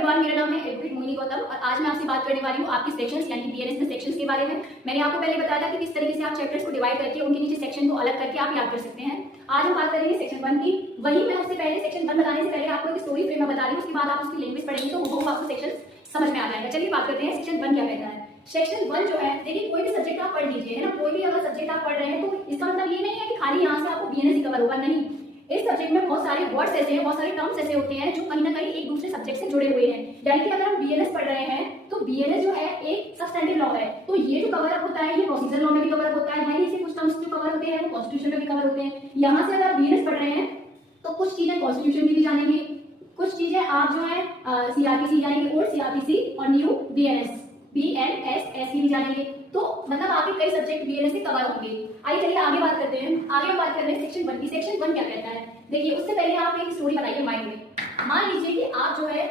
Everyone, मेरा नाम है एडवोकेट मोहिनी गौतम और आज मैं आपसे बात करने वाली हूँ आपकी सेक्शंस यानी कि बीएनएस में सेक्शंस के बारे में। मैंने आपको पहले बताया था कि किस तरीके से आप चैप्टर्स को डिवाइड करके उनके नीचे सेक्शन को अलग करके आप याद कर सकते हैं। आज हम बात करेंगे सेक्शन 1 की। वही मैं उससे पहले सेक्शन 1 बताने से पहले आपको एक स्टोरी फ्रेम में बता रही हूँ, उसके बाद आप उसकी लैंग्वेज पढ़ेंगे तो वो आपको सेक्शन समझ में आ जाएगा। चलिए बात करते हैं सेक्शन 1 क्या कहता है। सेक्शन 1 जो है, देखिए कोई भी सब्जेक्ट आप पढ़ लीजिए, है ना, कोई भी अगर सब्जेक्ट आप पढ़ रहे हैं तो इसका मतलब ये नहीं है कि खाली यहाँ से आपको बीएनएस ही कवर होगा, नहीं। इस सब्जेक्ट में बहुत सारे वर्ड्स ऐसे हैं, बहुत सारे टर्म्स ऐसे होते हैं जो कहीं ना कहीं एक दूसरे सब्जेक्ट से जुड़े हुए हैं। यानी कि अगर हम बीएनएस पढ़ रहे हैं तो बीएनएस जो है एक सबस्टैंडर्ड लॉ है, तो ये जो कवर अप होता है ये प्रोसीजर लॉ में भी कवर अप होता है, यानी इसे कुछ टर्म्स जो कवर होते हैं वो कॉन्स्टिट्यूशन में भी कवर होते हैं। यहाँ से अगर बीएनएस पढ़ रहे हैं तो कुछ चीजें कॉन्स्टिट्यूशन की भी जानेंगे, कुछ चीजें आप जो है सीआरपीसी यानी कि ओल्ड सीआरपीसी और न्यू बीएनएस की भी जानेंगे। तो मतलब आपके कई सब्जेक्ट बीएनएस से कवर होंगे। आइए चलिए आगे बात करते हैं। आगे हम बात कर रहे हैं सेक्शन 1 की। सेक्शन 1 क्या कहता है, देखिए उससे पहले आप एक स्टोरी बताइए माइंड में। मान लीजिए कि आप जो है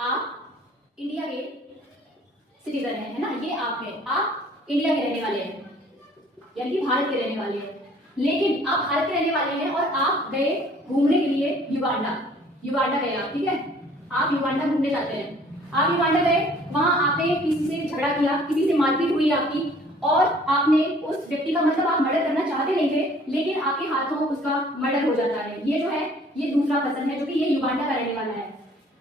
आप इंडिया के सिटीजन है ना, ये आप है, आप इंडिया के रहने वाले हैं यानी कि भारत के रहने वाले हैं, लेकिन आप भारत के रहने वाले हैं और आप गए घूमने के लिए युगांडा गए आप, ठीक है, आप युगांडा घूमने जाते हैं। आप युगांडा गए, वहां आपने किसी से झगड़ा किया, किसी से मारपीट हुई आपकी और आपने उस व्यक्ति का मतलब आप मर्डर करना चाहते नहीं थे, लेकिन आपके हाथों उसका मर्डर हो जाता है। ये जो है ये दूसरा पर्सन है जो कि ये युगांडा का रहने वाला है।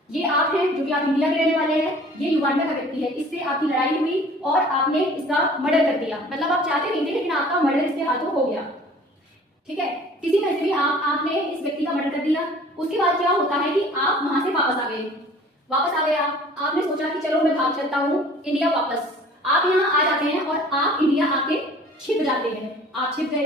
ये आप हैं जो कि आप इंडिया के रहने वाले हैं, ये युगांडा का व्यक्ति है, इससे आपकी लड़ाई हुई और आपने इसका मर्डर कर दिया। मतलब आप चाहते नहीं थे लेकिन आपका मर्डर इसके हाथों हो गया, ठीक है। किसी तरह से भी आपने इस व्यक्ति का मर्डर कर दिया। उसके बाद क्या होता है कि आप वहां से वापस आ गए आपने सोचा कि चलो मैं भाग चलता हूँ इंडिया वापस। आप यहाँ आ जाते हैं और आप इंडिया आके छिप जाते हैं। आप छिप गए,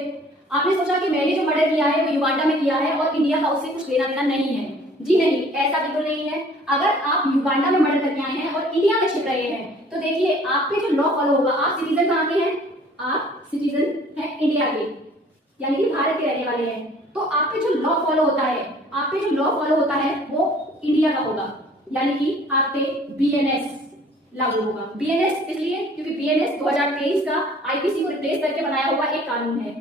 आपने सोचा कि मैंने जो मर्डर किया है वो युगांडा में किया है और इंडिया का उससे कुछ लेना देना नहीं है। जी नहीं, ऐसा बिल्कुल नहीं है। अगर आप युगांडा में मर्डर करके आए हैं और इंडिया में छिप रहे हैं तो देखिए आप पे जो लॉ फॉलो होगा, आप सिटीजन कहाँ के हैं, आप सिटीजन हैं इंडिया के यानी कि भारत के रहने वाले हैं, तो आप पे जो लॉ फॉलो होता है वो इंडिया का होगा, यानी कि आप पे बीएनएस लागू होगा। बीएनएस इसलिए क्योंकि बीएनएस 2023 का आईपीसी को रिप्लेस करके बनाया हुआ एक कानून है,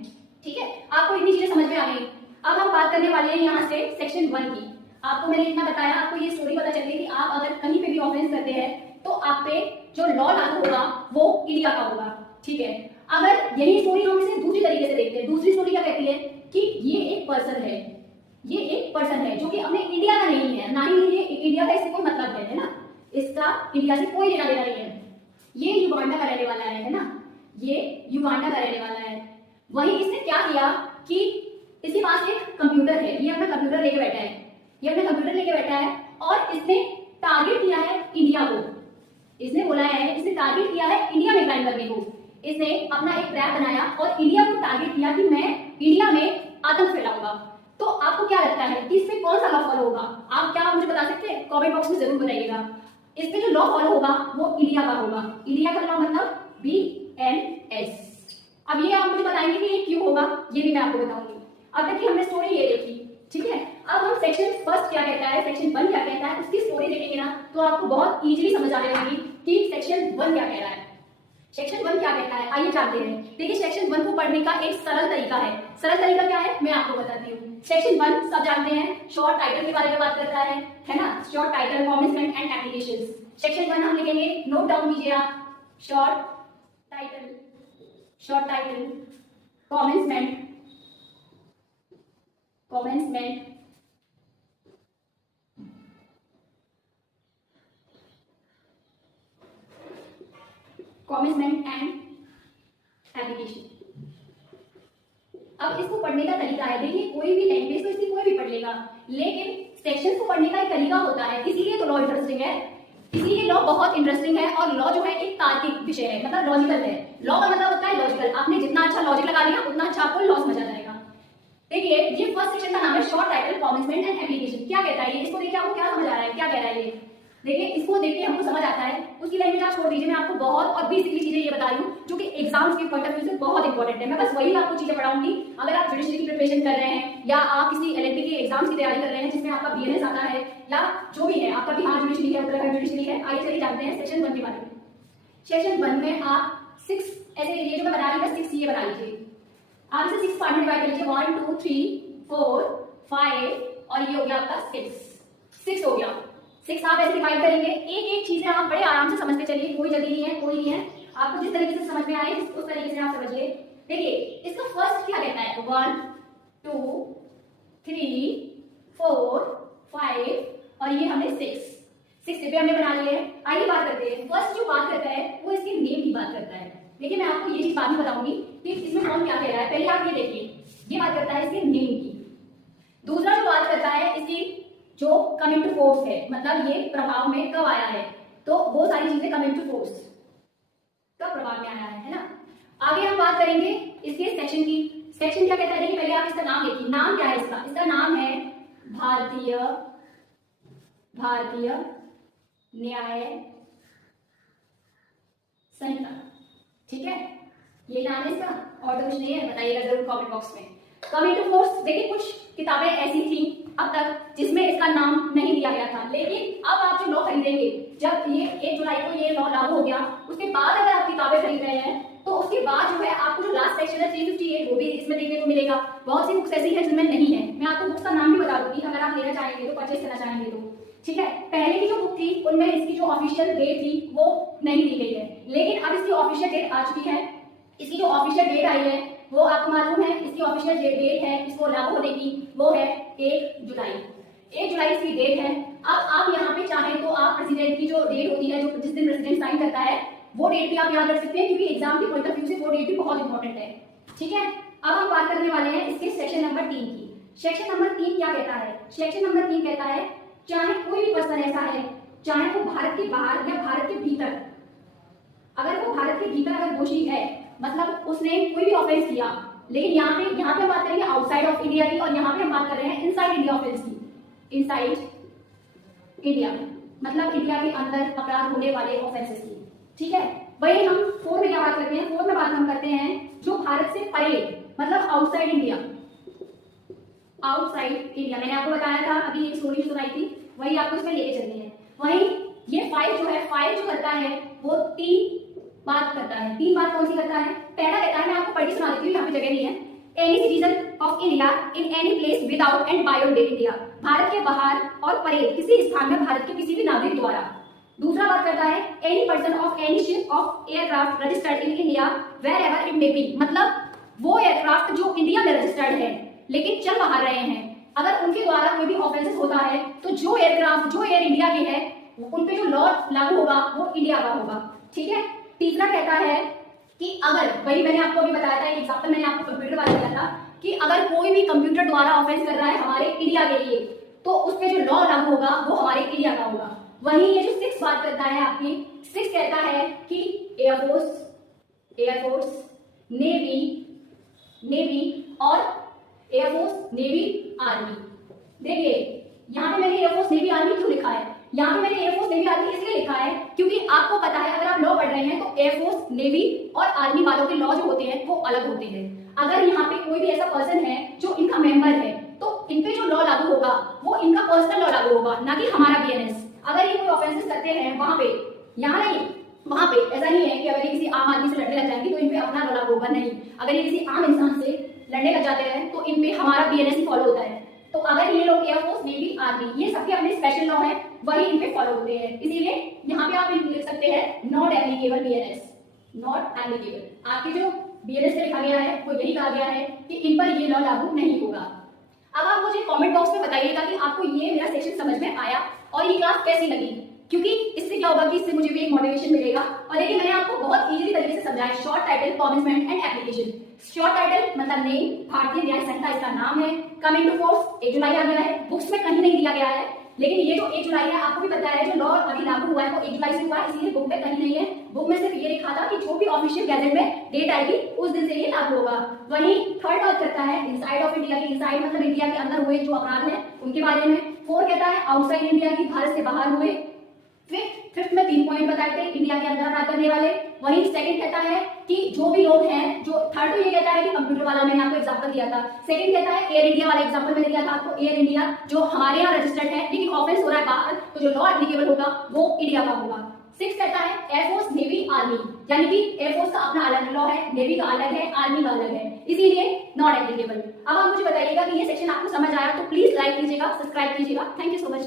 ठीक है। आपको इतनी चीजें समझ में आ गई। अब हम बात करने वाले हैं यहाँ से सेक्शन 1 की। आपको मैंने इतना बताया, आपको ये स्टोरी पता चल गई कि आप अगर कहीं पे भी ऑफेंस करते हैं तो आप पे जो लॉ लागू होगा वो इंडिया का होगा, ठीक है। अगर यही स्टोरी हम इसे दूसरी तरीके से देखते हैं, दूसरी स्टोरी क्या कहती है कि ये एक पर्सन है जो कि अपने इंडिया का नहीं है, ना ही ये इंडिया का इससे कोई मतलब है ना, इसका इंडिया से कोई लेना देना नहीं है। ये युगांडा का रहने वाला है ना, ये युगांडा का रहने वाला है। वही इसने क्या किया कि इसके पास एक कंप्यूटर है, ये अपना कंप्यूटर लेके बैठा है और इसने टारगेट किया है इंडिया को। इसने बोला है, इसने टारगेट किया है इंडिया में क्राइम करने को। इसने अपना एक ट्रैप बनाया और इंडिया को टारगेट किया कि मैं इंडिया में आतंक फैलाऊंगा। तो आपको क्या लगता है कि इसमें कौन सा लॉ फॉलो होगा? आप क्या मुझे बता सकते हैं? कमेंट बॉक्स में जरूर बताइएगा। इसमें जो लॉ फॉलो होगा वो इंडिया का होगा। इंडिया का लॉ मतलब बीएनएस। अब ये आप मुझे बताएंगे कि ये क्यों होगा, ये भी मैं आपको बताऊंगी। अब देखिए हमने स्टोरी ये देखी, ठीक है। अब हम सेक्शन 1 क्या कहता है, सेक्शन 1 क्या कहता है, उसकी स्टोरी देखेंगे ना तो आपको बहुत इजीली समझ आने लगेगी कि सेक्शन 1 क्या कह रहा है। सेक्शन 1 क्या कहता है आइए जानते हैं। देखिए सेक्शन 1 को पढ़ने का एक सरल तरीका है। सरल तरीका क्या है मैं आपको बताती हूँ। सेक्शन 1 सब जानते हैं, शॉर्ट टाइटल के बारे में बात करता है ना, short title, commencement and applications. Section 1 हम लिखेंगे, नोट डाउन कीजिए आप, short title, commencement and application. अब इसको पढ़ने का तरीका है, देखिए कोई भी लैंग्वेज तो इसकी कोई भी पढ़ लेगा, लेकिन सेक्शन को पढ़ने का एक तरीका होता है, इसीलिए तो लॉ इंटरेस्टिंग है, इसीलिए लॉ बहुत इंटरेस्टिंग है। और लॉ जो है एक तार्किक विषय है, मतलब लॉजिकल है। लॉ का मतलब होता है लॉजिकल। आपने जितना अच्छा लॉजिक लगा लिया उतना अच्छा आपको लॉ समझ आ जाएगा। देखिए ये फर्स्ट सेक्शन का नाम है short title, commencement and application. क्या कहता है ये, इसको देखिए आपको क्या समझ आ रहा है, क्या कह रहा है ये, देखिए इसको देख के हमको समझ आता है। उसकी लैंग्वेज आप छोड़ दीजिए, मैं आपको बहुत और बेसिकली चीजें ये बता रही हूँ जो कि एग्जाम्स के पॉइंट ऑफ व्यू से बहुत इंपॉर्टेंट है। मैं बस वही आपको चीजें पढ़ाऊंगी। अगर आप जुडिशरी की प्रिपरेशन कर रहे हैं या आप किसी एलएलबी के एग्जाम्स की तैयारी कर रहे हैं जिसमें आपका बीएनएस आता है या जो भी है, आपका बिहार जुडिशरी है, उत्तराखंड जुडिशरी है, आइए चलिए जानते हैं सेक्शन 1 के बारे में। सेक्शन 1 में आप 6 ऐसे, ये जो मैं बना रही हूँ 6 ये बना लीजिए। आप इसे 6 पार्ट में डिवाइड कर लीजिए, 1 2 3 4 5 और ये हो गया आपका 6 हो गया। 6 आप ऐसे डिवाइड करेंगे। एक एक चीजें आप बड़े आराम से समझते चलिए, कोई जल्दी नहीं है, कोई नहीं है, आपको जिस तरीके से समझ में आए उस तरीके से आप समझिए। देखिए इसका फर्स्ट क्या कहता है, 1 2 3 4 5 और ये हमने 6 डिब्बे हमने बना लिए हैं। आइए बात करते हैं, फर्स्ट जो बात करता है वो इसके नेम की बात करता है। देखिए मैं आपको ये चीज बाद में बताऊंगी कि इसमें कौन क्या कह रहा है, पहले आप ये देखिए, ये बात करता है इसके नेम की। दूसरा जो बात करता है इसकी जो कमिंग टू फोर्स है, मतलब ये प्रभाव में कब आया है, तो वो सारी चीजें कमिंग टू फोर्स कब प्रभाव में आया है ना। आगे हम बात करेंगे इसके सेक्शन की। सेक्शन क्या कहता है, देखिए पहले आप इसका नाम देखिए, नाम क्या है इसका, इसका नाम है भारतीय न्याय संहिता। ठीक है, ये नाम है इसका, और तो कुछ नहीं है, बताइएगा जरूर कमेंट बॉक्स में। कमिंग टू फोर्स, देखिए कुछ किताबें ऐसी थी अब तक जिसमें इसका नाम नहीं दिया गया था, लेकिन अब आप जो लॉ खरीदेंगे, जब ये 1 जुलाई को ये लॉ लागू हो गया, उसके बाद अगर आप किताबें खरीद रहे हैं तो उसके बाद जो है आपको जो लास्ट सेक्शन है 358 वो भी इसमें देखने को मिलेगा। बहुत सी बुक्स ऐसी हैं जिनमें नहीं है, मैं आपको बुक्स का नाम भी बता दूंगी अगर आप लेना चाहेंगे तो, परचेज करना चाहेंगे तो। ठीक है, पहले की जो बुक थी उनमें इसकी जो ऑफिशियल डेट थी वो नहीं दी गई है, लेकिन अब इसकी ऑफिशियल डेट आ चुकी है। इसकी जो ऑफिशियल डेट आई है वो आपको मालूम है, इसकी ऑफिशियल डेट है इसको लागू होने की, वो है 1 जुलाई। 1 जुलाई इसकी डेट है। अब आप यहाँ पे चाहें तो आप प्रेसिडेंट की जो डेट होती है, जो जिस दिन प्रेसिडेंट साइन करता है, वो डेट भी आप याद रख सकते हैं, क्योंकि एग्जाम के पॉइंट ऑफ व्यू से वो डेट भी बहुत इंपॉर्टेंट है। ठीक है, अब हम बात करने वाले हैं इसके सेक्शन नंबर 3 की। सेक्शन नंबर 3 क्या कहता है, सेक्शन नंबर 3 कहता है चाहे कोई भी पर्सन ऐसा है, चाहे वो भारत के बाहर या भारत के भीतर, अगर वो भारत के भीतर अगर दोषी है, मतलब उसने कोई भी ऑफेंस किया, लेकिन यहाँ पे बात करेंगे आउटसाइड ऑफ इंडिया की, और यहाँ पे हम बात कर रहे हैं इनसाइड इंडिया ऑफेंस की। इनसाइड इंडिया मतलब इंडिया के अंदर अपराध होने वाले ऑफेंसेस की। ठीक है, वही हम 4 में क्या बात करते हैं, 4 में बात हम करते हैं जो भारत से परे, मतलब आउटसाइड इंडिया। आउटसाइड इंडिया मैंने आपको बताया था, अभी एक स्टोरी सुनाई थी, वही आपको इसमें लेके चलनी है। वही ये 5 जो है, 5 जो करता है वो 3 बात करता है। 3 बात कौन सी करता है, पहला कहता है, मैं आपको पढ़ी सुना देती हूँ, यहाँ पे जगह नहीं है, any citizen of India in any place without and beyond India, Bharat के बाहर और परे किसी स्थान में भारत के किसी भी नागरिक द्वारा। दूसरा बात करता है any person of any ship of aircraft registered in India wherever it may be, मतलब वो एयरक्राफ्ट जो इंडिया में रजिस्टर्ड है लेकिन चल बाहर रहे हैं, अगर उनके द्वारा कोई भी ऑफेंसेस होता है तो जो एयरक्राफ्ट जो एयर इंडिया के है उन पे जो लॉ लागू होगा वो इंडिया का होगा। ठीक है, तीसरा कहता है कि अगर, वही मैंने आपको अभी बताया था, एग्जांपल मैंने आपको कंप्यूटर वाला दिया था, कि अगर कोई भी कंप्यूटर द्वारा ऑफेंस कर रहा है हमारे इंडिया के लिए तो उस पे जो लॉ लागू होगा वो हमारे इंडिया का होगा। वहीं ये जो 6 बात करता है आपकी, 6 कहता है कि एयरफोर्स, नेवी और एयरफोर्स, नेवी, आर्मी। देखिए यहाँ पे मैंने एयरफोर्स, नेवी, आर्मी क्यों लिखा है, यहाँ पे मैंने एयरफोर्स, नेवी, आर्मी इसलिए लिखा है क्योंकि आपको पता है अगर आप लॉ पढ़ रहे हैं तो एयरफोर्स, नेवी और आर्मी वालों के लॉ जो होते हैं वो अलग होते हैं। अगर यहाँ पे कोई भी ऐसा पर्सन है जो इनका मेंबर है तो इन पे जो लॉ लागू होगा वो इनका पर्सनल लॉ लागू होगा, ना कि हमारा बीएनएस। अगर ये कोई ऑफेंसेस करते हैं वहां पे, यहाँ नहीं, वहां पे ऐसा नहीं है कि अगर ये किसी आम आदमी से लड़ने लग जाएंगे तो इन पे अपना लॉ लागू होगा, नहीं। अगर ये किसी आम इंसान से लड़ने लग जाते हैं तो इन पे हमारा बीएनएस ही फॉलो होता है। तो अगर ये लोग एयरफोर्स, नेवी, आर्मी, ये सबके अपने स्पेशल लॉ है, वही इन पे फॉलो होते हैं। इसीलिए यहाँ पे आप लिख सकते हैं not applicable BNS, not applicable. आपके जो बीएनएस में लिखा गया है वो यही कहा गया है कि इन पर ये लॉ लागू नहीं होगा। अब आप मुझे कमेंट बॉक्स में बताइएगा कि आपको ये मेरा सेक्शन समझ में आया और ये क्लास कैसी लगी, क्योंकि इससे क्या होगा कि इससे मुझे भी एक मोटिवेशन मिलेगा। और देखिए मैंने आपको बहुत इजीली तरीके से समझाया, short title, commencement and application. Short title मतलब नेम, भारतीय न्याय संहिता इसका नाम है। कमिंग टू फोर्स 1 जुलाई आ गया है, बुक्स में कहीं नहीं दिया गया है, लेकिन ये जो 1 जुलाई है आपको भी पता है, जो लॉ अभी लागू हुआ है वो 1 जुलाई से हुआ है, इसलिए बुक में कहीं नहीं है। बुक में सिर्फ ये लिखा था कि जो भी ऑफिशियल गैजेट में डेट आएगी उस दिन से ये लागू होगा। वहीं थर्ड बात करता है इनसाइड ऑफ इंडिया की, इनसाइड मतलब इंडिया के अंदर हुए जो अपराध है उनके बारे में। 4 कहता है आउटसाइड इंडिया की, भारत से बाहर हुए। फिफ्थ में 3 पॉइंट बताए थे इंडिया के अंदर अपराध करने वाले। वहीं सेकंड कहता है कि जो भी लोग हैं, जो थर्ड तो ये कहता है कि कंप्यूटर वाला मैंने आपको एग्जांपल दिया था। सेकंड कहता है एयर इंडिया वाला एग्जांपल मैंने दिया था आपको, एयर इंडिया जो हमारे यहाँ रजिस्टर्ड है लेकिन ऑफेंस हो रहा है बाहर, तो जो लॉ एप्लीकेबल होगा वो इंडिया का होगा। 6 कहता है एयरफोर्स, नेवी, आर्मी, यानी कि एयरफोर्स का अपना अलग लॉ है, नेवी का अलग है, आर्मी का अलग है, इसीलिए नॉट एप्लीकेबल। अब आप मुझे बताइएगा कि ये सेक्शन आपको समझ आया तो प्लीज लाइक कीजिएगा, सब्सक्राइब कीजिएगा। Thank you so much.